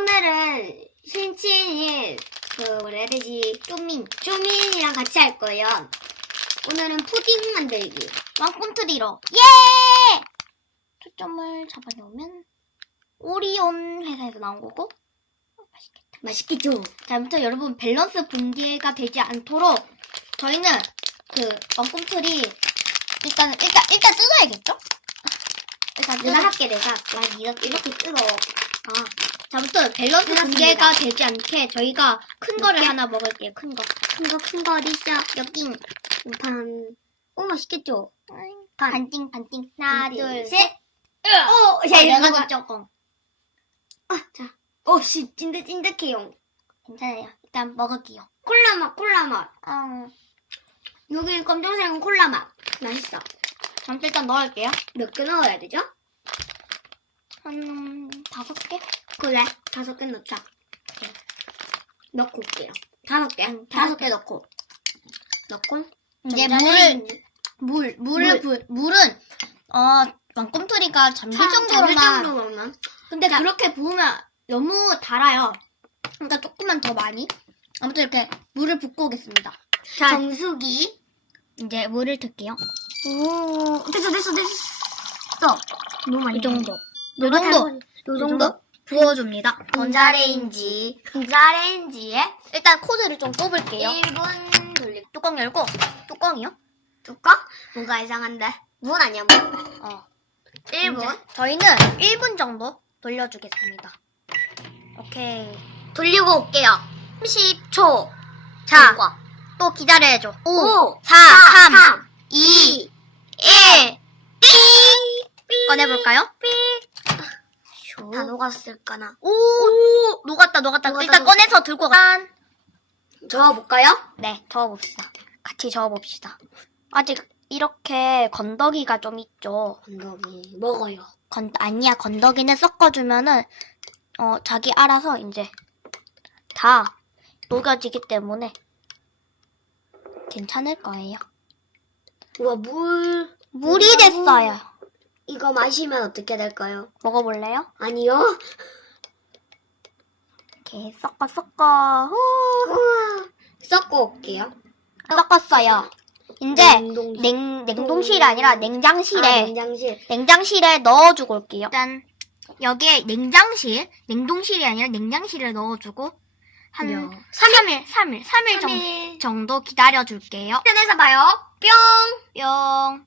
오늘은 신치인 그 뭐라 해야 되지 쪼민 쪼민이랑 같이 할 거예요. 오늘은 푸딩 만들기. 왕꿈트리로 예! 초점을 잡아놓으면 오리온 회사에서 나온 거고 어, 맛있겠다. 맛있겠죠? 자, 아무튼 여러분 밸런스 붕괴가 되지 않도록 저희는 그 왕꿈틀이 일단 일단 일단 뜯어야겠죠? 일단 내가. 할게 내가. 와, 이렇게 이렇게 뜯어. 아, 자, 아무튼 밸런스. 붕괴가 되지 않게 저희가 큰 거를 개? 하나 먹을게요. 큰 거. 큰 거 큰 거 어디 있어? 여기 반. 오 맛있겠죠? 반. 반띵 반띵. 하나, 둘, 셋. 어, 어, 야, 내가 이거 더 조금. 아, 자. 어, 씨, 찐득 찐득해요. 괜찮아요. 일단 먹을게요. 콜라 맛, 콜라 맛. 어, 여기 검정색은 콜라 맛. 맛있어. 잠시 일단 넣을게요. 몇 개 넣어야 되죠? 한 다섯 개? 그래. 다섯 개 넣자. 넣고 올게요. 다섯 개. 응, 다섯 개 넣고. 넣고. 이제. 물을 물 물을 물. 부, 물은 어 왕꿈토리가 잠길 참, 잠길 정도로만. 정도로만. 근데 자. 그렇게 부으면 너무 달아요. 그러니까 조금만 더 많이. 아무튼 이렇게 물을 붓고 오겠습니다. 자, 정수기. 이제 물을 틀게요. 오, 됐어, 됐어, 됐어. 너무 많이. 이 정도. 요요 정도. 요 정도? 부어줍니다. 전자레인지. 전자레인지에 일단 코드를 좀 뽑을게요. 1분 돌리. 뚜껑 열고 뚜껑이요. 뚜껑? 뭔가 이상한데. 문 아니야, 문. 어. 1분. 이제 저희는 1분 정도 돌려주겠습니다. 오케이. 돌리고 올게요. 10초. 자, 또 기다려야죠. 5, 5, 4, 3, 2, 1. 삐! 꺼내볼까요? 다 녹았을까나. 오! 녹았다, 녹았다. 녹았다, 일단 녹았다. 꺼내서 들고 가. 저어볼까요? 네, 저어봅시다. 같이 저어봅시다. 아직 이렇게 건더기가 좀 있죠. 건더기 먹어요. 건, 아니야, 건더기는 섞어주면은, 어, 자기 알아서 이제 다 녹여지기 때문에 괜찮을 거예요. 우와, 물. 물이 됐어요. 이거 마시면 어떻게 될까요? 먹어볼래요? 아니요. 이렇게 섞어, 섞어. 후. 우와. 섞고 올게요. 섞었어요. 이제 냉동실. 냉, 냉동실이 아니라 냉장실에 아, 냉장실. 냉장실에 넣어주고 올게요. 일단 여기에 냉장실, 냉동실이 아니라 냉장실에 넣어주고 한 야. 3일, 3일, 3일 정, 3일. 정 도 기다려줄게요. 인터넷에서 봐요. 뿅. 뿅.